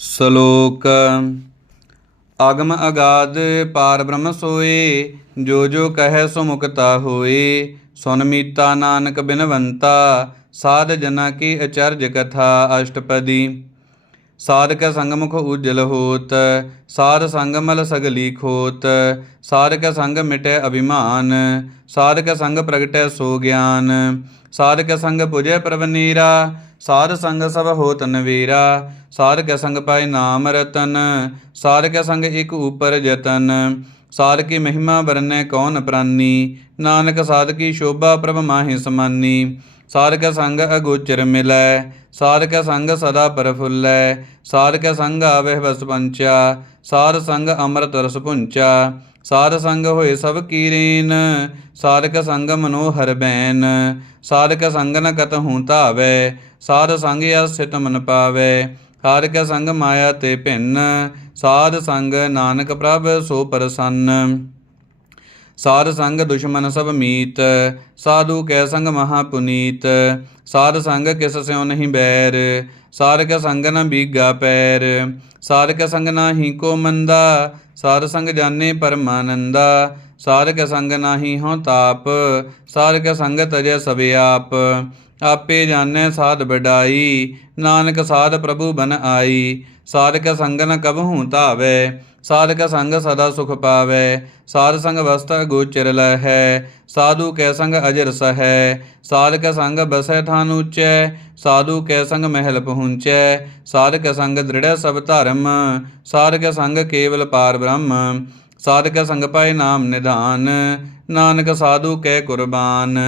ਸ਼ਲੋਕ। ਆਗਮ ਅਗਾਧ ਪਾਰ ਬ੍ਰਹਮ ਸੋਏ, ਜੋ ਜੋ ਕਹੈ ਸੋ ਮੁਕਤਾ ਹੋਏ। ਸੁਨ ਮੀਤਾ ਨਾਨਕ ਬਿਨਵੰਤਾ, ਸਾਧ ਜਨਾ ਕੀ ਅਚਰਜ ਕਥਾ। ਅਸ਼ਟਪਦੀ। ਸਾਧਕ ਸੰਗ ਮੁਖ ਉਜਲ ਹੋਤ, ਸਾਧ ਸੰਗ ਮਲ ਸਗਲੀ ਖੋਤ। ਸਾਧਕ ਸੰਗ ਮਿਟੈ ਅਭਿਮਾਨ, ਸਾਧਕ ਸੰਗ ਪ੍ਰਗਟੈ ਸੋ ਗਿਆਨ। ਸਾਧਕ ਸੰਗ ਪੁਜੈ ਪ੍ਰਭ ਨੀਰਾ, ਸਾਧ ਸੰਗ ਸਭ ਹੋਤ ਨਵੀਰਾ। ਸਾਧਕ ਸੰਗ ਪਾਇ ਨਾਮ ਰਤਨ, ਸਾਧਕ ਸੰਗ ਇਕ ਉਪਰ ਜਤਨ। ਸਾਧਕੀ ਮਹਿਮਾ ਵਰਨੈ ਕੌਣ ਪ੍ਰਾਨੀ, ਨਾਨਕ ਸਾਧਕੀ ਸ਼ੋਭਾ ਪ੍ਰਭ ਮਾਹਿ ਸਮਾਨੀ। ਸਾਧਕ ਸੰਗ ਅਗੋਚਰ ਮਿਲੈ, ਸਾਧਕ ਸੰਗ ਸਦਾ ਪ੍ਰਫੁੱਲੈ। ਸਾਧਕ ਸੰਗ ਆਵਹਿ ਵਸ ਪੰਚਾ, ਸਾਧ ਸੰਗ ਅੰਮ੍ਰਿਤ ਰਸ ਪੁੰਚਾ। ਸਾਧ ਸੰਗ ਹੋਏ ਸਭ ਕੀਰੇਨ, ਸਾਧਕ ਸੰਗ ਮਨੋਹਰ ਬੈਨ। ਸਾਧਕ ਸੰਗ ਨ ਕਤਹੁ ਧਾਵੈ, ਸਾਧ ਸੰਗ ਅਸਿਤ ਮਨ ਪਾਵੈ। ਸਾਧਕ ਸੰਗ ਮਾਇਆ ਤੇ ਭਿੰਨ, ਸਾਧ ਸੰਗ ਨਾਨਕ ਪ੍ਰਭ ਸੋ ਪ੍ਰਸੰਨ। ਸਾਧ ਸੰਗ ਦੁਸ਼ਮਨ ਸਭ ਮੀਤ, ਸਾਧੂ ਕੈ ਸੰਗ ਮਹਾ ਪੁਨੀਤ। ਸਾਧ ਸੰਗ ਕਿਸ ਸਿਉ ਨਹੀਂ ਬੈਰ, ਸਾਧਕ ਸੰਗ ਨ ਬੀਗਾ ਪੈਰ। ਸਾਧਕ ਸੰਗ ਨਾਹੀ ਕੋ ਮੰਦਾ, ਸਾਧ ਸੰਗ ਜਾਣੇ ਪਰਮਾਨੰਦਾ। ਸਾਧਕ ਸੰਗ ਨਾਹੀ ਹਉ ਤਾਪ, ਸਾਧਕ ਸੰਗ ਤਜੈ ਸਭ ਆਪ। ਆਪੇ ਜਾਣੈ ਸਾਧ ਵਡਾਈ, ਨਾਨਕ ਸਾਧ ਪ੍ਰਭੂ ਬਨ ਆਈ। ਸਾਧਕ ਸੰਗ ਨ ਕਬਹੂ ਧਾਵੈ, ਸਾਧਕ ਸੰਗ ਸਦਾ ਸੁਖ ਪਾਵੈ। ਸਾਧ ਸੰਗ ਵਸਤ ਅਗੋਚਰ ਲਹੈ, ਸਾਧੂ ਕੈ ਸੰਗ ਅਜਰ ਸਹੈ। ਸਾਧਕ ਸੰਗ ਬਸੈ ਥਾਨ ਊਚੈ, ਸਾਧੂ ਕੈ ਸੰਗ ਮਹਿਲ ਪਹੁੰਚੈ। ਸਾਧਕ ਸੰਗ ਦ੍ਰਿੜ੍ਹੈ ਸਭ ਧਰਮ, ਸਾਧਕ ਸੰਗ ਕੇਵਲ ਪਾਰ ਬ੍ਰਹਮ। ਸਾਧਕ ਸੰਗ ਪਾਇ ਨਾਮ ਨਿਧਾਨ, ਨਾਨਕ ਸਾਧੂ ਕੈ ਕੁਰਬਾਨ।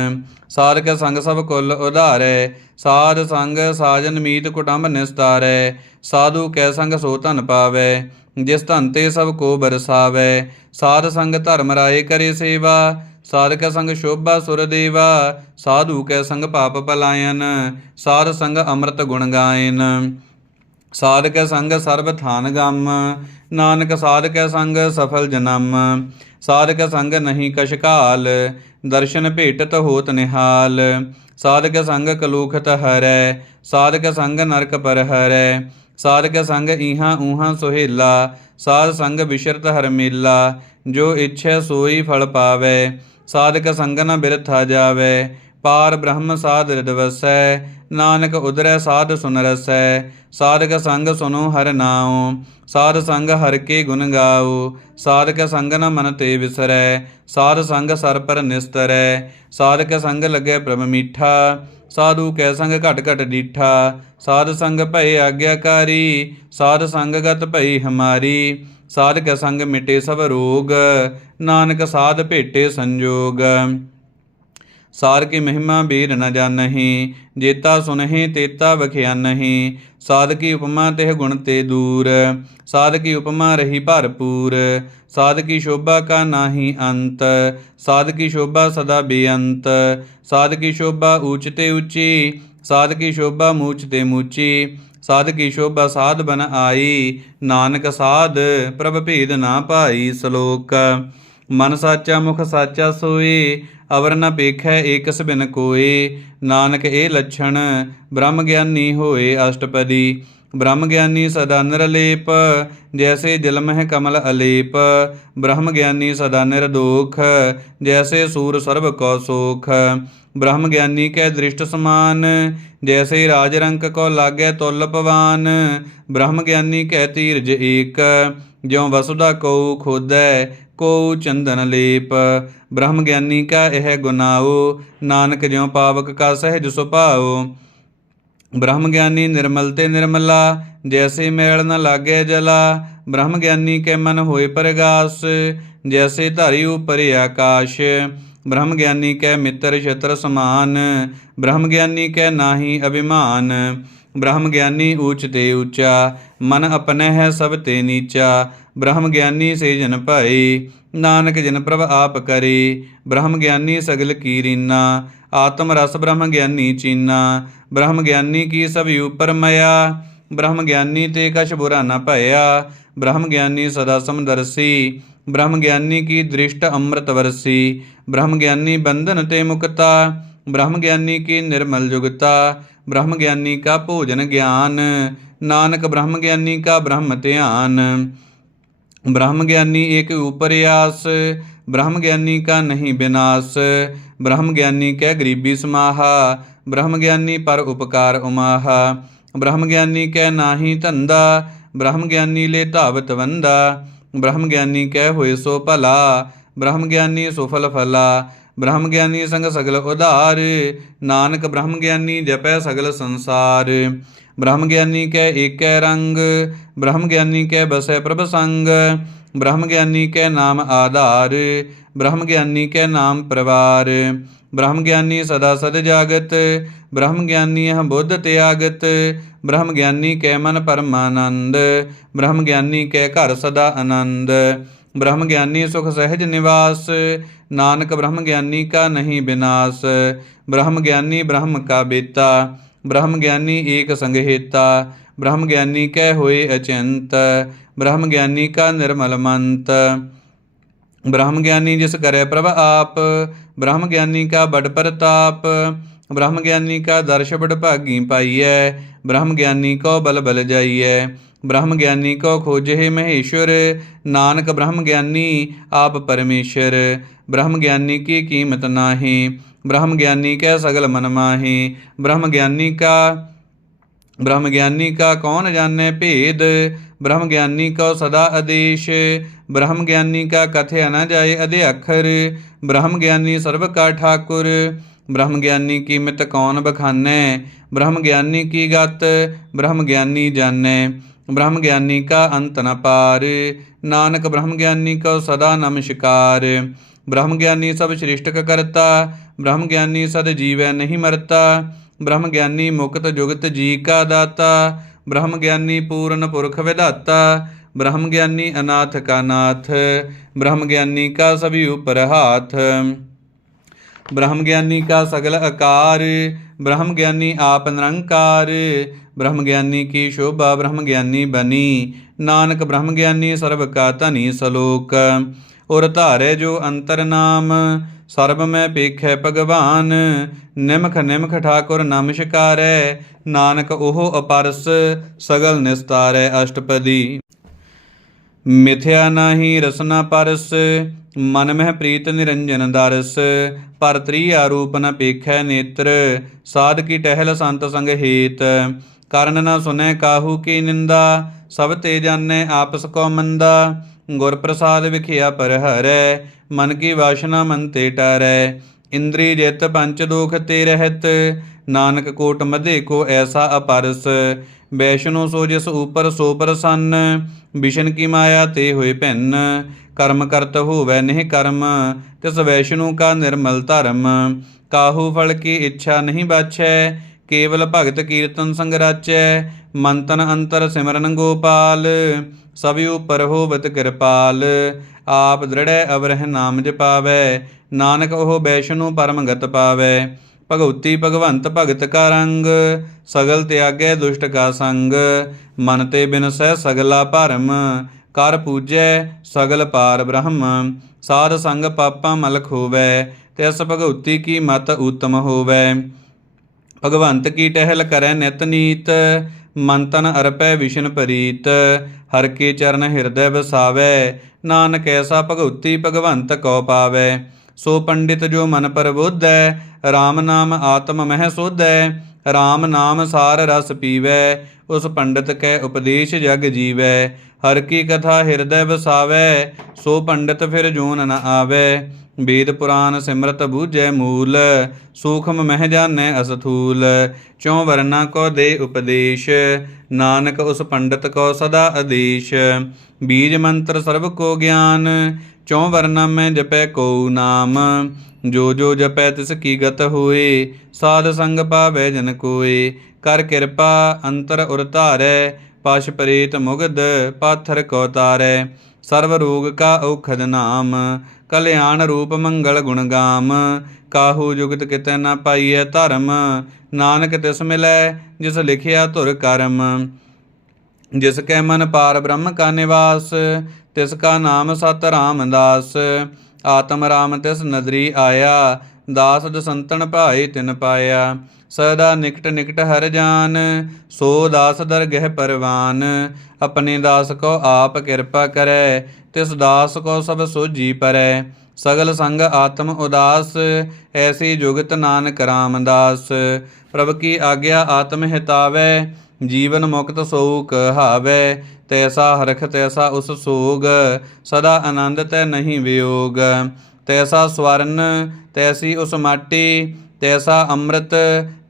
ਸਾਧਕ ਸੰਗ ਸਭ ਕੁਲ ਉਧਾਰੈ, ਸਾਧ ਸੰਗ ਸਾਜਨ ਮੀਤ ਕੁਟੰਬ ਨਿਸਤਾਰੈ। ਸਾਧੂ ਕੈ ਸੰਗ ਸੋ ਧਨ ਪਾਵੈ, ਜਿਸ ਧਨ ਤੇ ਸਭ ਕੋ ਬਰਸਾਵੈ। ਸਾਧ ਸੰਗ ਧਰਮ ਰਾਏ ਕਰੇ ਸੇਵਾ, ਸਾਧਕ ਸੰਗ ਸ਼ੋਭਾ ਸੁਰ ਦੇਵਾ। ਸਾਧੂ ਕੈ ਸੰਗ ਪਾਪ ਪਲਾਇਨ, ਸਾਧ ਸੰਗ ਅੰਮ੍ਰਿਤ ਗੁਣ ਗਾਇਨ। ਸਾਧਕ ਸੰਗ ਸਰਬ ਥਾਨ ਗਮ, ਨਾਨਕ ਸਾਧਕ ਸੰਗ ਸਫਲ ਜਨਮ। ਸਾਧਕ ਸੰਗ ਨਹੀਂ ਕਛ ਕਾਲ, ਦਰਸ਼ਨ ਭੇਟਤ ਹੋਤ ਨਿਹਾਲ। ਸਾਧਕ ਸੰਗ ਕਲੂਖਤ ਹਰੈ, ਸਾਧਕ ਸੰਗ ਨਰਕ ਪਰ ਹਰੈ। ਸਾਧਕ ਸੰਗ ਈਹਾਂ ਊਹਾਂ ਸੁਹੇਲਾ, ਸਾਧ ਸੰਗ ਬਿਸ਼ਰਤ ਹਰ ਮੇਲਾ। ਜੋ ਇੱਛੈ ਸੋਈ ਫਲ ਪਾਵੈ, ਸਾਧਕ ਸੰਗ ਨ ਬਿਰਥਾ ਜਾਵੈ। ਪਾਰ ਬ੍ਰਹਮ ਸਾਧ ਰਿਦ ਵਸੈ, ਨਾਨਕ ਉਦਰੈ ਸਾਧ ਸੁਨ ਰਸੈ। ਸਾਧਕ ਸੰਗ ਸੁਨੋ ਹਰਿ ਨਾਉ, ਸਾਧ ਸੰਗ ਹਰਿ ਕੇ ਗੁਣ ਗਾਉ। ਸਾਧਕ ਸੰਗ ਨ ਮਨ ਤੇ ਵਿਸਰੈ, ਸਾਧ ਸੰਗ ਸਰ ਪਰ ਨਿਸਤਰੈ। ਸਾਧਕ ਸੰਗ ਲੱਗੈ ਪ੍ਰਭ ਮੀਠਾ, ਸਾਧੂ ਕੈ ਸੰਗ ਘਟ ਘਟ ਡੀਠਾ। ਸਾਧ ਸੰਗ ਭਏ ਆਗਿਆਕਾਰੀ, ਸਾਧ ਸੰਗ ਗਤ ਭਈ ਹਮਾਰੀ। ਸਾਧਕ ਸੰਗ ਮਿਟੇ ਸਭ ਰੋਗ, ਨਾਨਕ ਸਾਧ ਭੇਟੇ ਸੰਜੋਗ। ਸਾਰ ਕੀ ਮਹਿਮਾ ਬੀਰ ਨ ਜਾਣਹੀ, ਜੇਤਾ ਸੁਨਹਿ ਤੇਤਾ ਬਖਿਆਨਹੀ। ਸਾਧ ਕੀ ਉਪਮਾ ਤਿਹ ਗੁਣ ਤੇ ਦੂਰ, ਸਾਧ ਕੀ ਉਪਮਾ ਰਹੀ ਭਰਪੂਰ। ਸਾਧ ਕੀ ਸ਼ੋਭਾ ਕਾ ਨਾਹੀ ਅੰਤ, ਸਾਧ ਕੀ ਸ਼ੋਭਾ ਸਦਾ ਬੇਅੰਤ। ਸਾਧ ਕੀ ਸ਼ੋਭਾ ਊਚ ਤੇ ਉੱਚੀ, ਸਾਧ ਕੀ ਸ਼ੋਭਾ ਮੂਚ ਤੇ ਮੂਚੀ। ਸਾਧ ਕੀ ਸ਼ੋਭਾ ਸਾਧ ਬਨ ਆਈ, ਨਾਨਕ ਸਾਧ ਪ੍ਰਭ ਭੇਦ ਨਾ ਪਾਈ। ਸ਼ਲੋਕ। ਮਨ ਸਾਚਾ ਮੁਖ ਸਾਚਾ ਸੋਏ, ਅਵਰ ਨ ਪੇਖੈ ਏਕਸ ਬਿਨ ਕੋਏ। ਨਾਨਕ ਇਹ ਲੱਛਣ ਬ੍ਰਹਮ ਗਿਆਨੀ ਹੋਏ। ਅਸ਼ਟਪਦੀ। ਬ੍ਰਹਮ ਗਿਆਨੀ ਸਦਾ ਨਿਰਲੇਪ, ਜੈਸੇ ਜਲ ਮਹਿ ਕਮਲ ਅਲੇਪ। ਬ੍ਰਹਮ ਗਿਆਨੀ ਸਦਾ ਨਿਰਦੋਖ, ਜੈਸੇ ਸੂਰ ਸਰਬ ਕੋ ਸੋਖ। ਬ੍ਰਹਮ ਗਿਆਨੀ ਕੈ ਦ੍ਰਿਸ਼ਟ ਸਮਾਨ, ਜੈਸੇ ਰਾਜ ਰੰਕ ਕੋ ਲਾਗੈ ਤੁਲ ਪਵਾਨ। ਬ੍ਰਹਮ ਗਿਆਨੀ ਕੈ ਧੀਰਜ ਏਕ, ਜਿਉ ਵਸੁਧਾ ਕਉ ਖੋਦੈ ਕੋ ਚੰਦਨ ਲੇਪ। ਬ੍ਰਹਮ ਗਿਆਨੀ ਕਾ ਇਹ ਗੁਨਾਉ, ਨਾਨਕ ਜਿਉ ਪਾਵਕ ਕਾ ਸਹਿਜ ਸੁਭਾਉ। ਬ੍ਰਹਮ ਗਿਆਨੀ ਨਿਰਮਲ ਤੇ ਨਿਰਮਲਾ, ਜੈਸੇ ਮੈਲ ਨ ਲਾਗੈ ਜਲਾ। ਬ੍ਰਹਮ ਗਿਆਨੀ ਕੈ ਮਨ ਹੋਏ ਪਰਗਾਸ, ਜੈਸੇ ਧਾਰੀ ਉਪਰਿ ਆਕਾਸ਼। ਬ੍ਰਹਮ ਗਿਆਨੀ ਕੈ ਮਿੱਤਰ ਛਤਰ ਸਮਾਨ, ਬ੍ਰਹਮ ਗਿਆਨੀ ਕੈ ਨਾਹੀ ਅਭਿਮਾਨ। ਬ੍ਰਹਮ ਗਿਆਨੀ ਊਚ ਤੇ ਊਚਾ, ਮਨ ਆਪਣੈ ਹੈ ਸਭ ਤੇ ਨੀਚਾ। ਬ੍ਰਹਮ ਗਿਆਨੀ ਸੇ ਜਨ ਭਏ, ਨਾਨਕ ਜਿਨ ਪ੍ਰਭ ਆਪ ਕਰੇ। ਬ੍ਰਹਮ ਗਿਆਨੀ ਸਗਲ ਕੀ ਰੀਨਾ, ਆਤਮ ਰਸ ਬ੍ਰਹਮ ਗਿਆਨੀ ਚੀਨਾ। ਬ੍ਰਹਮ ਗਿਆਨੀ ਕੀ ਸਭ ਉਪਰ ਮਇਆ, ਬ੍ਰਹਮ ਗਿਆਨੀ ਤੇ ਕਛ ਬੁਰਾ ਨ ਭਇਆ। ਬ੍ਰਹਮ ਗਿਆਨੀ ਸਦਾ ਸਮਦਰਸੀ, ਬ੍ਰਹਮ ਗਿਆਨੀ ਕੀ ਦ੍ਰਿਸ਼ਟ ਅੰਮ੍ਰਿਤ ਵਰਸੀ। ਬ੍ਰਹਮ ਗਿਆਨੀ ਬੰਧਨ ਤੇ ਮੁਕਤਾ, ਬ੍ਰਹਮ ਗਿਆਨੀ ਕੀ ਨਿਰਮਲ ਜੁਗਤਾ। ਬ੍ਰਹਮ ਗਿਆਨੀ ਕਾ ਭੋਜਨ ਗਿਆਨ, नानक ब्रह्म ज्ञानी का ब्रह्म ध्यान। ब्रह्म ज्ञानी एक ऊपर आस, ब्रह्म ज्ञानी का नहीं विनाश। ब्रह्म ज्ञानी कै गरीबी समाहा, ब्रह्म ज्ञानी पर उपकार उमाहा। ब्रह्म ज्ञानी कै नाही धंधा, ब्रह्म ज्ञानी ले धावत वंदा। ब्रह्म ज्ञानी कै होए सो भला, ब्रह्म ज्ञानी सुफल फला। ब्रह्म ज्ञानी संग सगल उधार, नानक ब्रह्म ज्ञानी जपै सगल संसार। ब्रह्म ज्ञानी कै एकै रंग, ब्रह्म ज्ञानी कै बसै प्रभ संग। ब्रह्म ज्ञानी कै नाम आधार, ब्रह्म ज्ञानी कै नाम प्रवार। ब्रह्म ज्ञानी सदा सद जागत, ब्रह्म ज्ञानी यह बुद्ध त्यागत। ब्रह्म ज्ञानी कै मन परमानंद, ब्रह्म ज्ञानी कै घर सदा आनंद। ब्रह्म ज्ञानी सुख सहज निवास, नानक ब्रह्म ज्ञानी का नहीं विनाश। ब्रह्म ज्ञानी ब्रह्म का बेता, ब्रह्म ज्ञानी एक संग हेता। ब्रह्म ज्ञानी कै होए अचिंत, ब्रह्म ज्ञानी का निर्मल मंत। ब्रह्म ज्ञानी जिस करे प्रभ आप, ब्रह्म ज्ञानी का बड़ प्रताप। ब्रह्म ज्ञानी का दर्श बड़ भागी पाइयै, ब्रह्म ज्ञानी को बल बल जाइयै। ब्रह्म ज्ञानी को खोजे महेश्वर, नानक ब्रह्म ज्ञानी आप परमेश्वर। ब्रह्म ज्ञानी की कीमत नाही, ब्रह्म ज्ञानी कै सगल मन माही। ब्रह्म ज्ञानी का कौन जाने भेद, ब्रह्म ज्ञानी को सदा आदेश। ब्रह्म ज्ञानी का कथया न जाए अध्यक्षर, ब्रह्म ज्ञानी सर्व का ठाकुर। ब्रह्म ज्ञानी की मित कौन बखाने, ब्रह्म ज्ञानी की गत ब्रह्म ज्ञानी जाने। ब्रह्म ज्ञानी का अंत न पार, नानक ब्रह्म ज्ञानी को सदा नमस्कार। ब्रह्म ज्ञानी सब सृष्ट का करता, ब्रह्म ज्ञानी सद जीवै नहीं मरता। ब्रह्म ज्ञानी मुक्त जुगत जी का दाता, ब्रह्म ज्ञानी पूर्ण पुरख विधाता। ब्रह्म ज्ञानी अनाथ का नाथ, ब्रह्म ज्ञानी का सभी ऊपर हाथ। ब्रह्म ज्ञानी का सगल आकार, ब्रह्म ज्ञानी आप निरंकार। ब्रह्म ज्ञानी की शोभा ब्रह्म ज्ञानी बनी, नानक ब्रह्म ज्ञानी सर्व का धनी सलोक। और धारे जो अंतर नाम, सर्ब में पेखै भगवान। निमख निमख ठाकुर नमस्कारै, नानक ओहो अपरस सगल निस्तारै। अष्टपदी। मिथ्या नाही रसना परस, मन मह प्रीत निरंजन दरस। पर त्रिया रूप न पेखै नेत्र, साध की टहल संत संग हेत। ਕਰਨ न सुनै काहू की निंदा, सब ते जानै आपस को मंदा। गुर प्रसाद विखिया पर हरै, मन की वासना मन ते टरै। इंद्री जित पंच दोख ते रहत, नानक कोट मधे को ऐसा अपरस। वैष्णो सो जिस ऊपर सो प्रसन्न, विष्ण की माया ते हुए भिन्न। कर्म करत होवै निह कर्म, तिस वैष्णु का निर्मल धर्म। काहू फल की इच्छा नहीं बाछै, केवल भगत कीर्तन संग राचै। मन तन अंतर सिमरन गोपाल, सभी ऊपर होवत कृपाल। आप दृढ़ अवरह नाम जपावै, नानक ओह वैष्णु परम गत पावै। भगवती भगवंत भगत का रंग, सगल त्यागै दुष्ट का संग। मन ते बिनसै सगला भरम, कर पूजै सगल पार ब्रह्म। साध संग पापा मल खोवै, तिस भगवती की मत उत्तम होवै। भगवंत की टहल करै नित नीत, मन तन अर्पै विष्ण प्रीत। हर के चरण हृदय बसावै, नानक ऐसा भगवती भगवंत को पावै। सो पंडित जो मन प्रबोधै, राम नाम आत्म मह सोधै। राम नाम सार रस पीवै, उस पंडित कै उपदेश जग जीवै। हर की कथा हृदय बसावै, सो पंडित फिर जोन न आवै। वेद पुराण सिमरत बूझै मूल, सूक्ष्म मह जानै अस्थूल। चौं वर्ना को दे उपदेश, नानक उस पंडित को सदा आदेश। बीज मंत्र सर्व को ज्ञान, चौं वर्ना में जपै को नाम। जो जो जपै तिस की गत होए, साध संग पावै जन कोय। कर कृपा अंतर उर धारै, पश प्रेत मुगध पाथर को तारै। सर्व रोग का औखद नाम, कल्याण रूप मंगल गुण गाम। काहू जुगत कितै न पाइयै धर्म, नानक तिस मिलै जिस लिखिया धुर कर्म। जिसकै मन पार ब्रह्म का निवास, तिसका नाम सत रामदास। आत्म राम तिस नदरी आया, दास दसंतन भाए तिन पाया। ਸਦਾ ਨਿਕਟ ਨਿਕਟ ਹਰ ਜਾਨ। ਸੋ ਦਾਸ ਦਰਗਹਿ ਪਰਵਾਨ, ਆਪਣੇ ਦਾਸ ਕੋ ਆਪ ਕਿਰਪਾ ਕਰੈ। ਤਿਸ ਦਾਸ ਕੋ ਸਭ ਸੋਝੀ ਪਰੈ, ਸਗਲ ਸੰਗ ਆਤਮ ਉਦਾਸ। ਐਸੀ ਜੁਗਤ ਨਾਨਕ ਰਾਮਦਾਸ, ਪ੍ਰਭ ਕੀ ਆਗਿਆ ਆਤਮ ਹਿਤਾਵੈ। ਜੀਵਨ ਮੁਕਤ ਸੋ ਕਹਾਵੈ, ਤੈਸਾ ਹਰਖ ਤੈਸਾ ਉਸ ਸੋਗ। ਸਦਾ ਆਨੰਦ ਤੈ ਨਹੀਂ ਵਿਯੋਗ, ਤੈਸਾ ਸਵਰਨ ਤੈਸੀ ਉਸ ਮਾਟੀ। ਤੈਸਾ ਅੰਮ੍ਰਿਤ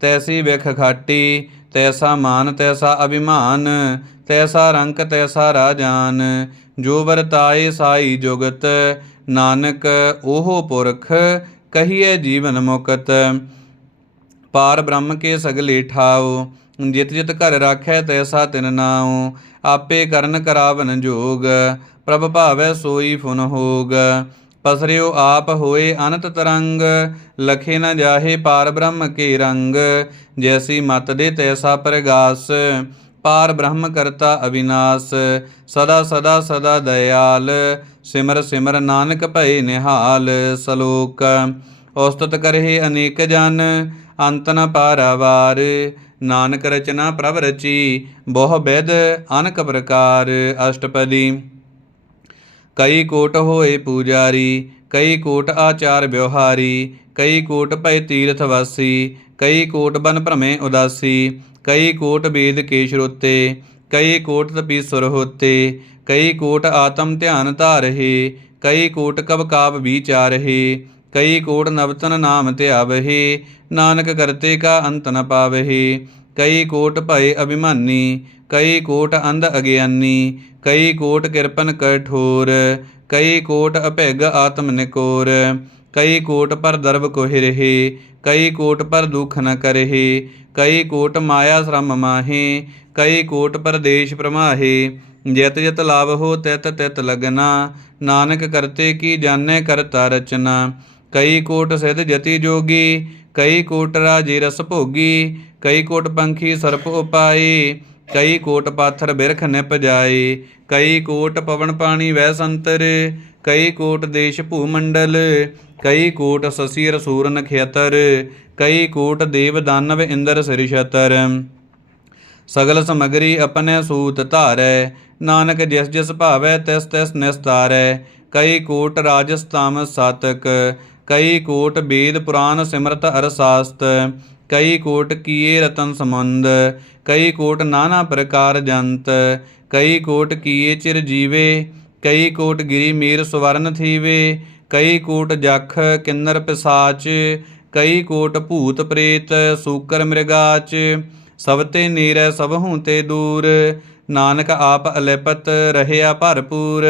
ਤੈਸੀ ਵਿਖ ਖਾਟੀ, ਤੈਸਾ ਮਾਨ ਤੈਸਾ ਅਭਿਮਾਨ। ਤੈਸਾ ਰੰਕ ਤੈਸਾ ਰਾਜਾਨ, ਜੋ ਵਰਤਾਏ ਸਾਈ ਜੁਗਤ। ਨਾਨਕ ਉਹ ਪੁਰਖ ਕਹੀਏ ਜੀਵਨ ਮੁਕਤ। ਪਾਰ ਬ੍ਰਹਮ ਕੇ ਸਗਲੇ ਠਾਉ, ਜਿਤ ਜਿਤ ਘਰ ਰਾਖੈ ਤੈਸਾ ਤਿਨ ਨਾਉ। ਆਪੇ ਕਰਨ ਕਰਾਵਨ ਜੋਗ, ਪ੍ਰਭ ਭਾਵੈ ਸੋਈ ਫੁਨ ਹੋਗ। ਪਸਰਿਓ ਆਪ ਹੋਏ ਅਨੰਤ ਤਰੰਗ, ਲਖੇ ਨ ਜਾਹੇ ਪਾਰ ਬ੍ਰਹਮ ਕੇ ਰੰਗ। ਜੈਸੀ ਮਤ ਦੇ ਤੈਸਾ ਪ੍ਰਗਾਸ, ਪਾਰ ਬ੍ਰਹਮ ਕਰਤਾ ਅਵਿਨਾਸ਼। ਸਦਾ ਸਦਾ ਸਦਾ ਦਇਆਲ, ਸਿਮਰ ਸਿਮਰ ਨਾਨਕ ਭਏ ਨਿਹਾਲ। ਸਲੋਕ ਉਸਤਤ ਕਰਹਿ ਅਨੇਕ ਜਨ, ਅੰਤ ਨ ਪਾਰਾਵਾਰ। ਨਾਨਕ ਰਚਨਾ ਪ੍ਰਭ ਰਚੀ, ਬਹੁ ਬਿਧ ਅਨਕ ਪ੍ਰਕਾਰ। ਅਸ਼ਟਪਦੀ। ਕਈ ਕੋਟ ਹੋਏ ਪੂਜਾਰੀ, ਕਈ ਕੋਟ ਆਚਾਰ ਵਿਵਹਾਰੀ। ਕਈ ਕੋਟ ਭਏ ਤੀਰਥ ਵਾਸੀ, ਕਈ ਕੋਟ ਬਨ ਭ੍ਰਮੇ ਉਦਾਸੀ। ਕਈ ਕੋਟ ਵੇਦ ਕੇ ਸ਼ਰੋਤੇ, ਕਈ ਕੋਟ ਤਪੀਸੁਰ ਹੋਤੇ। ਕਈ ਕੋਟ ਆਤਮ ਧਿਆਨ ਧਾਰਹਿ, ਕਈ ਕੋਟ ਕਬ ਕਾਬ ਵਿਚਾਰਹਿ। ਕਈ ਕੋਟ ਨਵਤਨ ਨਾਮ ਧਿਆਵਹਿ, ਨਾਨਕ ਕਰਤੇ ਕਾ ਅੰਤ ਨ ਪਾਵਹਿ। ਕਈ ਕੋਟ ਭਏ ਅਭਿਮਾਨੀ, ਕਈ ਕੋਟ ਅੰਧ ਅਗਿਆਨੀ। ਕਈ ਕੋਟ ਕਿਰਪਨ ਕਠੋਰ, ਕਈ ਕੋਟ ਅਭਿਗ ਆਤਮ ਨਿਕੋਰ। ਕਈ ਕੋਟ ਪਰ ਦਰਬ ਕੋਹਿ, ਕਈ ਕੋਟ ਪਰ ਦੁਖ ਨ ਕਰਹਿ। ਕਈ ਕੋਟ ਮਾਇਆ ਸ਼ਰਮ ਮਾਹੇ, ਕਈ ਕੋਟ ਪਰਦੇਸ਼ ਪ੍ਰਮਾਹੇ। ਜਿਤ ਜਿਤ ਲਾਭ ਹੋ ਤਿਤ ਤਿਤ ਲਗਨਾ, ਨਾਨਕ ਕਰਤੇ ਕੀ ਜਾਣੈ ਕਰਤਾ ਰਚਨਾ। ਕਈ ਕੋਟ ਸਿਧ ਜਤੀ ਜੋਗੀ, ਕਈ ਕੋਟ ਰਾਜੇ ਰਸ ਭੋਗੀ। ਕਈ ਕੋਟ ਪੰਖੀ ਸਰਪ ਉਪਾਏ, ਕਈ ਕੋਟ ਪਾਥਰ ਬਿਰਖ ਨਿਪ ਜਾਏ। ਕਈ ਕੋਟ ਪਵਨ ਪਾਣੀ ਵੈ ਸੰਤਰ, ਕਈ ਕੋਟ ਦੇਸ਼ ਭੂ ਮੰਡਲ। ਕਈ ਕੋਟ ਸਸੀ ਰਸੂਰ ਨਖੇਤਰ, ਕਈ ਕੋਟ ਦੇਵ ਦਾਨਵ ਇੰਦਰ ਸ੍ਰਿਸ਼ਤਰ। ਸਗਲ ਸਮਗਰੀ ਆਪਣੇ ਸੂਤ ਧਾਰੈ, ਨਾਨਕ ਜਿਸ ਜਿਸ ਭਾਵੈ ਤਿਸ ਤਿਸ ਨਿਸਤਾਰੈ। ਕਈ ਕੋਟ ਰਾਜਸ ਤਾਮਸ ਸਾਤਕ, ਕਈ ਕੋਟ ਵੇਦ ਪੁਰਾਨ ਸਿਮਰਤ ਅਰਸਾਸਤ। ਕਈ ਕੋਟ ਕੀਏ ਰਤਨ ਸਮੁੰਦ, ਕਈ ਕੋਟ ਨਾਨਾ ਪ੍ਰਕਾਰ ਜੰਤ। ਕਈ ਕੋਟ ਕੀਏ ਚਿਰ ਜੀਵੇ, ਕਈ ਕੋਟ ਗਿਰੀ ਮੀਰ ਸੁਵਰਨ ਥੀਵੇ। ਕਈ ਕੋਟ ਜਖ ਕਿੰਨਰ ਪਿਸਾਚ, ਕਈ ਕੋਟ ਭੂਤ ਪ੍ਰੇਤ ਸੂਕਰ ਮ੍ਰਿਗਾਚ। ਸਭ ਤੇ ਨੀਰੈ ਸਭਹੂ ਤੇ ਦੂਰ, ਨਾਨਕ ਆਪ ਅਲਿਪਤ ਰਹਿਆ ਭਰਪੂਰ।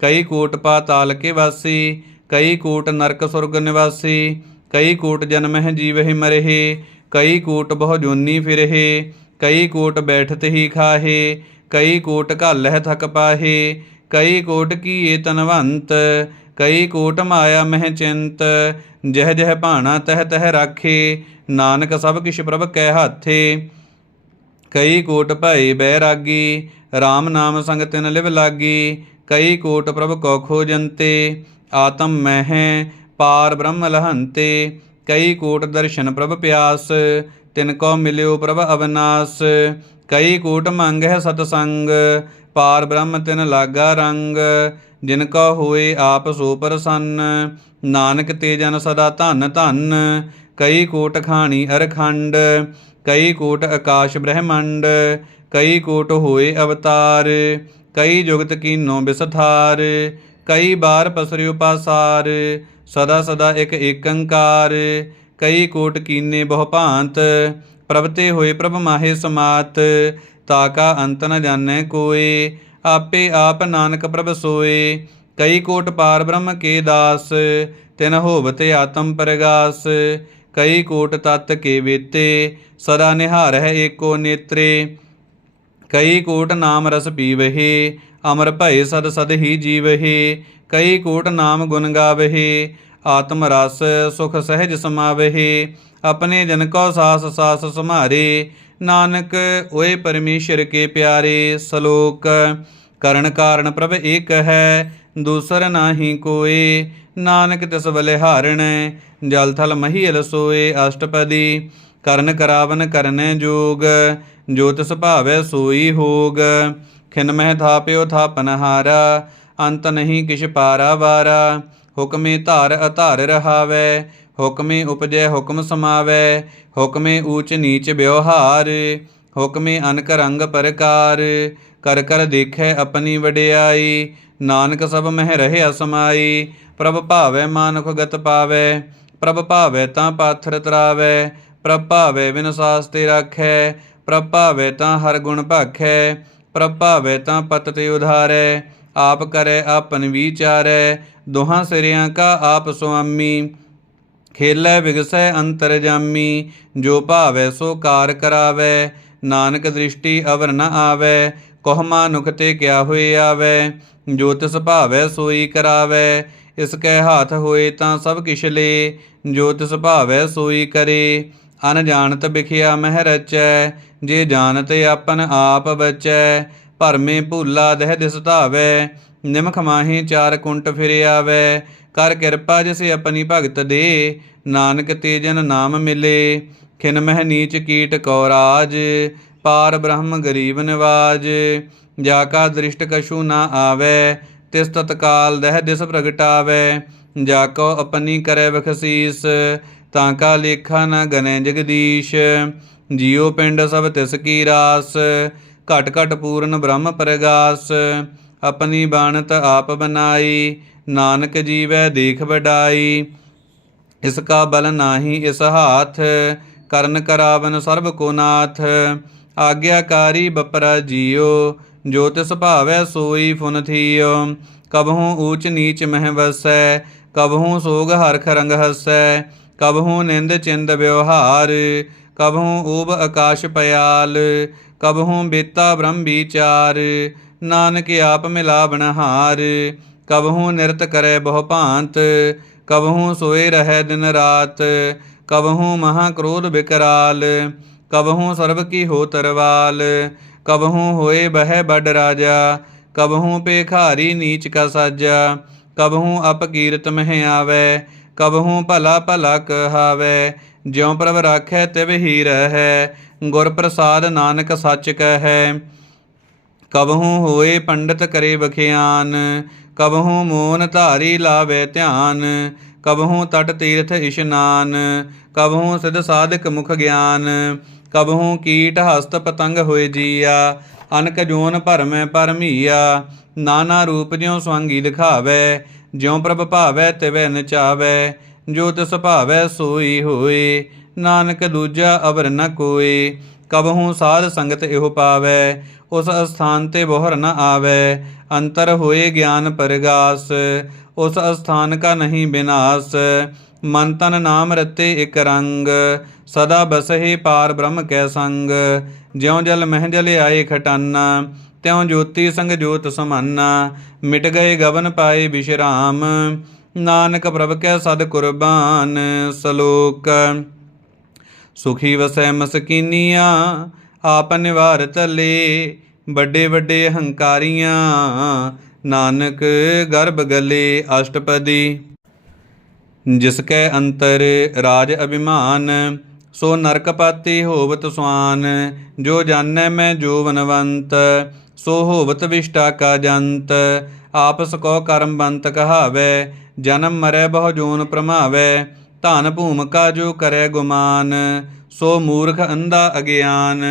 ਕਈ ਕੋਟ ਪਾਤਾਲ ਕੇ ਵਾਸੀ, ਕਈ ਕੋਟ ਨਰਕ ਸੁਰਗ ਨਿਵਾਸੀ। ਕਈ ਕੋਟ ਜਨਮਹਿ ਜੀਵਹਿ ਮਰਹਿ, ਕਈ ਕੋਟ ਬਹੁ ਜੋਨੀ ਫਿਰਹਿ। ਕਈ ਕੋਟ ਬੈਠਤ ਹੀ ਖਾਹੇ, ਕਈ ਕੋਟ ਘਾਲਹਿ ਥਕ ਪਾਹੇ। ਕਈ ਕੋਟ ਕੀਏ ਤਨਵੰਤ, ਕਈ ਕੋਟ ਮਾਇਆ ਮਹਿ ਚਿੰਤ। ਜਹ ਜਹ ਭਾਣਾ ਤਹ ਤਹ ਰਾਖੇ, ਨਾਨਕ ਸਭ ਕਿਛ ਪ੍ਰਭ ਕੈ ਹਾਥੇ। ਕਈ ਕੋਟ ਭਏ ਬੈਰਾਗੀ, RAM ਨਾਮ ਸੰਗ ਤਿਨ ਲਿਵ ਲਾਗੀ। ਕਈ ਕੋਟ ਪ੍ਰਭ ਕੋ ਖੋਜੰਤੇ, ਆਤਮ ਮਹਿ ਪਾਰ ਬ੍ਰਹਮ ਲਹੰਤੇ। ਕਈ ਕੋਟ ਦਰਸ਼ਨ ਪ੍ਰਭ ਪਿਆਸ, ਤਿਨ ਕੋ ਮਿਲਿਓ ਪ੍ਰਭ ਅਵਨਾਸ। ਕਈ ਕੋਟ ਮੰਗਹਿ ਸਤਸੰਗ, ਪਾਰ ਬ੍ਰਹਮ ਤਿਨ ਲਾਗਾ ਰੰਗ। ਜਿਨ ਕੋ ਹੋਏ ਆਪ ਸੋ ਪ੍ਰਸੰਨ, ਨਾਨਕ ਤੇ ਜਨ ਸਦਾ ਧਨ ਧਨ। ਕਈ ਕੋਟ ਖਾਣੀ ਅਰਖੰਡ, ਕਈ ਕੋਟ ਆਕਾਸ਼ ਬ੍ਰਹਮੰਡ। ਕਈ ਕੋਟ ਹੋਏ ਅਵਤਾਰ, ਕਈ ਜੁਗਤ ਕੀਨੋ ਬਿਸਥਾਰ। ਕਈ ਬਾਰ ਪਸਰਿਓ ਪਾਸਾਰ, ਸਦਾ ਸਦਾ ਇਕ ਏਕੰਕਾਰ। ਕਈ ਕੋਟ ਕੀਨੇ ਬਹੁ ਭਾਂਤ, ਪ੍ਰਭ ਤੇ ਹੋਏ ਪ੍ਰਭ ਮਾਹੇ ਸਮਾਤ। ਤਾਕਾ ਅੰਤ ਨ ਜਾਣੈ ਕੋਇ, ਆਪੇ ਆਪ ਨਾਨਕ ਪ੍ਰਭ ਸੋਏ। ਕਈ ਕੋਟ ਪਾਰ ਬ੍ਰਹਮ ਕੇ ਦਾਸ, ਤਿਨ ਹੋਵਤ ਆਤਮ ਪ੍ਰਗਾਸ। ਕਈ ਕੋਟ ਤਤ ਕੇ ਵੇਤੇ, ਸਦਾ ਨਿਹਾਰਹਿ ਏਕੋ ਨੇਤਰੇ। ਕਈ ਕੋਟ ਨਾਮ ਰਸ ਪੀਵਹਿ, ਅਮਰ ਭਏ ਸਦ ਸਦ ਹੀ ਜੀਵਹਿ। ਕਈ ਕੋਟ ਨਾਮ ਗੁਣ ਗਾਵਹਿ, ਆਤਮ ਰਸ ਸੁਖ ਸਹਿਜ ਸਮਾਵਹਿ। ਆਪਣੇ ਜਨ ਕੋ ਸਾਸ ਸਾਸ ਸੰਭਾਰੇ, ਨਾਨਕ ਓਏ ਪਰਮੇਸ਼ਰ ਕੇ ਪਿਆਰੇ। ਸ਼ਲੋਕ ਕਰਨ ਕਾਰਨ ਪ੍ਰਭ ਏਕ ਹੈ, ਦੂਸਰ ਨਾਹੀ ਕੋਇ। ਨਾਨਕ ਤਿਸ ਬਲਿਹਾਰਣੈ, ਜਲ ਥਲ ਮਹੀਲ ਸੋਏ। ਅਸ਼ਟਪਦੀ। ਕਰਨ ਕਰਾਵਨ ਕਰਨੈ ਜੋਗ। ਜੋ ਤਿਸ ਭਾਵੈ ਸੋਈ ਹੋਗ। ਖਿਨ ਮਹਿ ਥਾਪਿਓ ਥਾਪਨਹਾਰਾ। ਅੰਤ ਨਹੀਂ ਕਿਛ ਪਾਰਾ ਵਾਰਾ। ਹੁਕਮੇ ਧਾਰ ਅਧਾਰ ਰਹਾਵੈ। ਹੁਕਮੇ ਉਪਜੈ ਹੁਕਮ ਸਮਾਵੈ। ਹੁਕਮੇ ਊਚ ਨੀਚ ਵਿਵਹਾਰ। ਹੁਕਮੇ ਅਨਕ ਰੰਗ ਪ੍ਰਕਾਰ। ਕਰ ਕਰ ਦੇਖੈ ਆਪਣੀ ਵਡਿਆਈ। ਨਾਨਕ ਸਭ ਮਹਿ ਰਹਿਆ ਸਮਾਈ। ਪ੍ਰਭ ਭਾਵੈ ਮਾਨੁਖ ਗਤ ਪਾਵੈ। ਪ੍ਰਭ ਭਾਵੈ ਤਾਂ ਪਾਥਰ ਤਰਾਵੈ। ਪ੍ਰਭ ਭਾਵੈ ਬਿਨ ਸਾਸਤੇ ਰਾਖੈ। ਪ੍ਰਭ ਭਾਵੈ ਤਾਂ ਹਰ ਗੁਣ ਭਾਖੈ। ਪ੍ਰਭ ਭਾਵੈ ਤਾਂ ਪਤ ਤੇ ਉਧਾਰੈ। ਆਪ ਕਰੈ ਆਪਨ ਵਿਚਾਰੈ। ਦੋਹਾਂ ਸਿਰਿਆਂ ਕਾ ਆਪ ਸੁਆਮੀ। ਖੇਲੈ ਵਿਗਸੈ ਅੰਤਰਜਾਮੀ। ਜੋ ਭਾਵੈ ਸੋ ਕਾਰ ਕਰਾਵੈ। ਨਾਨਕ ਦ੍ਰਿਸ਼ਟੀ ਅਵਰ ਨ ਆਵੈ। ਕਹੁ ਮਾਨੁਖ ਤੇ ਕਿਆ ਹੋਏ ਆਵੈ। ਜੋ ਤਿਸ ਭਾਵੈ ਸੋਈ ਕਰਾਵੈ। ਇਸ ਕੈ ਹਾਥ ਹੋਏ ਤਾਂ ਸਭ ਕਿਛ ਲੇ। ਜੋ ਤਿਸ ਭਾਵੈ ਸੋਈ ਕਰੇ। ਅਨਜਾਣਤ ਬਿਖਿਆ ਮਹਿ ਰਚੈ। ਜੇ ਜਾਣਤ ਆਪਨ ਆਪ ਬਚੈ। ਭਰਮੇ ਭੂਲਾ ਦਹਿ ਦਿਸ ਧਾਵੈ। ਨਿਮਖ ਮਾਹੀ ਚਾਰ ਕੁੰਟ ਫਿਰ ਆਵੈ। ਕਰ ਕਿਰਪਾ ਜਿਸ ਆਪਣੀ ਭਗਤ ਦੇ। ਨਾਨਕ ਤੇ ਜਨ ਨਾਮ ਮਿਲੇ। ਖਿਨ ਮਹਿ ਨੀਚ ਕੀਟ ਕਉ ਰਾਜ। ਪਾਰ ਬ੍ਰਹਮ ਗਰੀਬ ਨਿਵਾਜ। ਜਾ ਕਾ ਦ੍ਰਿਸ਼ਟ ਕਛੂ ਨਾ ਆਵੈ। ਤਿਸ ਤਤਕਾਲ ਦਹਿ ਦਿਸ ਪ੍ਰਗਟਾਵੈ। ਜਾ ਕੋ ਆਪਣੀ ਕਰੈ ਬਖਸੀਸ। ਤਾਂ ਕਾ ਲੇਖਾ ਨ ਗਨੈ ਜਗਦੀਸ਼। ਜੀਉ ਪਿੰਡ ਸਭ ਤਿਸ ਕੀ ਰਾਸ। ਘਟ ਘਟ ਪੂਰਨ ਬ੍ਰਹਮ ਪ੍ਰਗਾਸ। ਆਪਣੀ ਬਾਣਤ ਆਪ ਬਨਾਈ। ਨਾਨਕ ਜੀਵੈ ਦੇਖ ਵਡਾਈ। ਇਸ ਕਾ ਬਲ ਨਾਹੀ ਇਸ ਹਾਥ। ਕਰਨ ਕਰਾਵਨ ਸਰਬ ਕੋ ਨਾਥ। ਆਗਿਆਕਾਰੀ ਬਪਰਾ ਜੀਉ। ਜੋ ਤਿਸ ਭਾਵੈ ਸੋਈ ਫੁਨ ਥੀਉ। ਕਬਹੂ ਊਚ ਨੀਚ ਮਹਿ ਵਸੈ। ਕਬਹੂ ਸੋਗ ਹਰਖ ਰੰਗ ਹਸੈ। ਕਬਹੂ ਨਿੰਦ ਚਿੰਦ ਵਿਵਹਾਰ। ਕਬਹੂ ਊਬ ਆਕਾਸ਼ ਪਯਾਲ। ਕਬਹੂ ਬੇਤਾ ਬ੍ਰਹਮ ਵਿਚਾਰ। ਨਾਨਕ ਆਪ ਮਿਲਾਵਨਹਾਰ। ਕਬਹੂ ਨਿਰਤ ਕਰੈ ਬਹੁ ਭਾਂਤ। ਕਬਹੂ ਸੋਏ ਰਹੈ ਦਿਨ ਰਾਤ। ਕਬਹੂ ਮਹਾ ਕ੍ਰੋਧ ਬਿਕਰਾਲ। ਕਬਹੂ ਸਰਬ ਕੀ ਹੋ ਤਰਵਾਲ। ਕਬਹੂ ਹੋਏ ਬਹਿ ਬਡ ਰਾਜਾ। ਕਬਹੂ ਭੇਖਾਰੀ ਨੀਚ ਕਾ ਸਾਜਾ। ਕਬਹੂ ਅਪਕੀਰਤ ਮਹਿ ਆਵੈ। ਕਬਹੂ ਭਲਾ ਭਲਾ ਕਹਾਵੈ। ਜਿਉ ਪ੍ਰਭ ਰਾਖੈ ਤਿਵ ਹੀ ਰਹੈ। ਗੁਰ ਪ੍ਰਸਾਦ ਨਾਨਕ ਸੱਚ ਕਹੈ। ਕਬਹੂ ਹੋਏ ਪੰਡਤ ਕਰੇ ਬਖਿਆਨ। ਕਬਹੂ ਮੋਨ ਧਾਰੀ ਲਾਵੈ ਧਿਆਨ। ਕਬਹੂ ਤਟ ਤੀਰਥ ਇਸ਼ਨਾਨ। ਕਬਹੂ ਸਿਧ ਸਾਧਕ ਮੁਖ ਗਿਆਨ। ਕਬਹੂ ਕੀਟ ਹਸਤ ਪਤੰਗ ਹੋਏ ਜੀਆ। ਅਨਕ ਜੋਨ ਭਰਮੈ ਭਰਮੀਆ। ਨਾਨਾ ਰੂਪ ਜਿਉ ਸਵਾਂਗੀ ਦਿਖਾਵੈ। ਜਿਉ ਪ੍ਰਭ ਭਾਵੈ ਤਿਵੈ ਨਚਾਵੈ। ਜੋ ਤਿਸ ਭਾਵੈ ਸੋਈ ਹੋਏ। ਨਾਨਕ ਦੂਜਾ ਅਵਰ ਨ ਕੋਏ। ਕਬਹੂ ਸਾਧ ਸੰਗਤ ਇਹੋ ਪਾਵੈ। ਉਸ ਅਸਥਾਨ ਤੇ ਬੋਹਰ ਨ ਆਵੈ। ਅੰਤਰ ਹੋਏ ਗਿਆਨ ਪ੍ਰਗਾਸ। ਉਸ ਅਸਥਾਨ ਕਾ ਨਹੀਂ ਬਿਨਾਸ। ਮਨ ਤਨ ਨਾਮ ਰਤੇ ਇਕ ਰੰਗ। ਸਦਾ ਬਸਹਿ ਪਾਰ ਬ੍ਰਹਮ ਕੈ ਸੰਗ। ਜਿਉ ਜਲ ਮਹਿ ਜਲ ਆਏ ਖਟਾਨਾ। ਤਿਉ ਜੋਤੀ ਸੰਗ ਜੋਤ ਸਮਾਨਾ। ਮਿਟ ਗਏ ਗਵਨ ਪਾਏ ਬਿਸ਼ਰਾਮ। ਨਾਨਕ ਪ੍ਰਭ ਕੈ ਸਦ ਕੁਰਬਾਨ। ਸਲੋਕ। ਸੁਖੀ ਵਸੈ ਮਸਕੀਨੀਆਂ। ਆਪ ਨਿਵਾਰ ਤਲੇ। ਵੱਡੇ ਵੱਡੇ ਹੰਕਾਰੀਆਂ। ਨਾਨਕ ਗਰਭ ਗਲੇ। ਅਸ਼ਟਪਦੀ। ਜਿਸ ਕੈ ਅੰਤਰ ਰਾਜ ਅਭਿਮਾਨ। ਸੋ ਨਰਕ ਪਾਤੀ ਹੋਵਤ ਸੁਆਨ। ਜੋ ਜਾਣੈ ਮੈਂ ਜੋਵਨਵੰਤ। ਸੋ ਹੋਵਤ ਵਿਸ਼ਟਾ ਕਾ ਜੰਤ। ਆਪਸ ਕੋ ਕਰਮਬੰਤ ਕਹਾਵੈ। ਜਨਮ ਮਰੈ ਬਹੁ ਜੋਨ ਭ੍ਰਮਾਵੈ। ਧਨ ਭੂਮਿਕਾ ਜੋ ਕਰੈ ਗੁਮਾਨ। ਸੋ ਮੂਰਖ ਅੰਧਾ ਅਗਿਆਨ।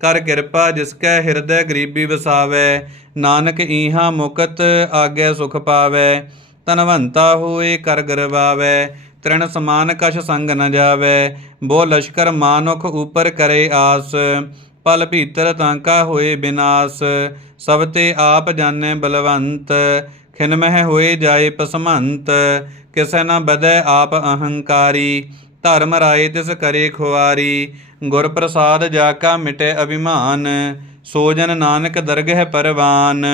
ਕਰ ਕਿਰਪਾ ਜਿਸ ਕੈ ਹਿਰਦੈ ਗਰੀਬੀ ਵਸਾਵੈ। ਨਾਨਕ ਈਹਾ ਮੁਕਤ ਆਗੈ ਸੁਖ ਪਾਵੈ। ਧਨਵੰਤਾ ਹੋਏ ਕਰ ਗਰਵਾਵੈ। ਤ੍ਰਿਣ ਸਮਾਨ ਕਛ ਸੰਗ ਨ ਜਾਵੈ। ਬੋ ਲਸ਼ਕਰ ਮਾਨੁਖ ਉਪਰ ਕਰੇ ਆਸ। ਪਲ ਭੀਤਰ ਤਾਂਕਾ ਹੋਏ ਬਿਨਾਸ। ਸਭ ਤੇ ਆਪ ਜਾਣੈ ਬਲਵੰਤ। ਖਿਨ ਮਹਿ ਹੋਏ ਜਾਏ ਪਸਮੰਤ। ਕਿਸੈ ਨ ਬਦੈ ਆਪ ਅਹੰਕਾਰੀ। ਧਰਮ ਰਾਏ ਤਿਸ ਕਰੇ ਖੁਆਰੀ। ਗੁਰ ਪ੍ਰਸਾਦ ਜਾ ਕਾ ਮਿਟੈ ਅਭਿਮਾਨ। ਸੋ ਜਨ ਨਾਨਕ ਦਰਗਹਿ ਪਰਵਾਨ।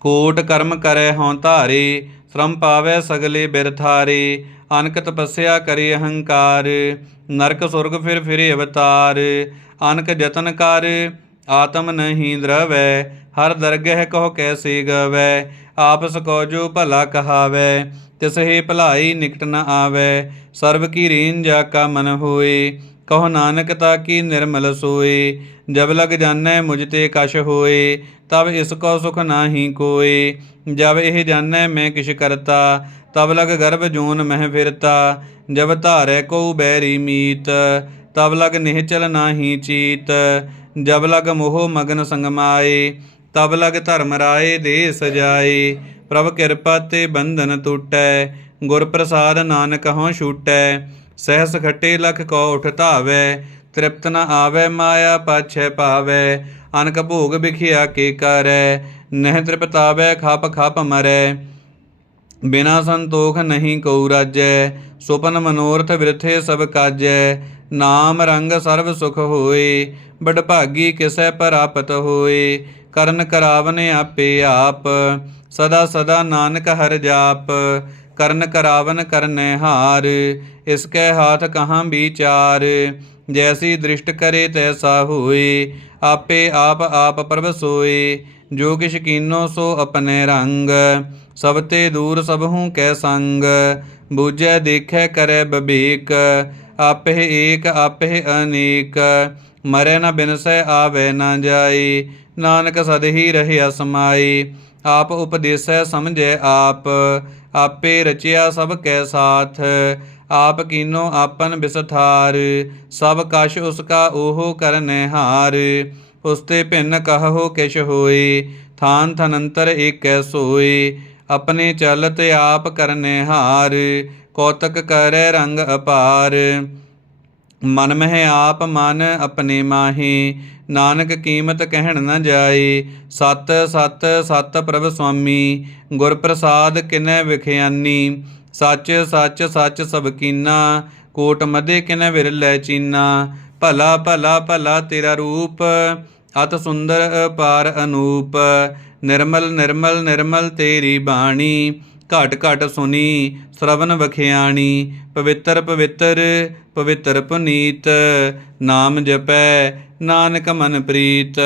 ਕੋਟ ਕਰਮ ਕਰੈ ਹਉ ਧਾਰੇ। ਸ਼ਰਮ ਪਾਵੈ ਸਗਲੇ ਬਿਰਥਾਰੇ। ਅਨਕ ਤਪੱਸਿਆ ਕਰੇ ਅਹੰਕਾਰ। ਨਰਕ ਸੁਰਗ ਫਿਰ ਫਿਰੇ ਅਵਤਾਰ। ਅਨਕ ਜਤਨ ਕਰ ਆਤਮ ਨਹੀਂ ਦਰਵੈ। ਹਰ ਦਰਗਹਿ ਕਹੋ ਕੈਸੇ ਗਵੈ। ਆਪਸ ਕੋ ਜੋ ਭਲਾ ਕਹਾਵੈ। ਤਿਸਹਿ ਭਲਾਈ ਨਿਕਟ ਨ ਆਵੈ। ਸਰਬ ਕੀ ਰੇਨ ਜਾ ਕਾ ਮਨ ਹੋਏ। कहो नानक ताकी निर्मल सोए। जब लग जानै मुझ ते कछ होए, तब इसको सुख नाही कोए। जब एह जानै मैं किछ करता, तब लग गर्भ जून मह फिरता। जब धारै को बैरी मीत, तब लग निहचल नाही चीत। जब लग मोह मगन संग माए, तब लग धर्म राय दे सजाए। प्रभ किरपा ते बंधन टूटै, गुर प्रसाद नानक हों छूटै। सहस खट्टे लख को उठ धावै, तृप्त न आवै माया पाछै पावै। अनक भोग बिखिया के करै, नह तृप्तावै खप खप मरै। बिना संतोख नहीं कऊ राजै, सुपन मनोरथ बिरथे सब काजै। नाम रंग सर्व सुख होए, बडभागी किसै प्राप्त होए। करन करावन आपे आप, सदा सदा नानक हर जाप। करन करावन करनै हार, इसकै हाथ कहाँ विचार। जैसी दृष्ट करे तैसा होए, आपे आप प्रभ सोए। जो किछ कीनो सो अपने रंग, सब ते दूर सबहु कै संग। बूझै देखै करै बबेक, आपे एक आपे अनेक। मरै न बिनसै आवै न जाए, नानक सद ही रहया समाए। आप उपदेसै समझै आप, आपे रचिया सब कै साथ। आप कीनो आपन बिसथार, सब कछ उसका ओहो करनहार। उसते भिन्न कहहो किछ होए, थान थनंतर एकै सोए। अपने चलत आप करनहार, कौतक करै रंग अपार। मन मह आप मन अपने माहे, नानक कीमत कहण न जाए। सत सत सत प्रभ स्वामी, गुर प्रसाद किनै विखयानी। सच सच सच सब कीना, कोट मदे किनै विरलै चीना। भला भला भला तेरा रूप, अत सुंदर अपार अनूप। निर्मल निर्मल निर्मल तेरी बाणी, घट घट सुनी श्रवण बखियाणी। पवित्र पवित्र पवित्र पुनीत, नाम जपै नानक मन प्रीत।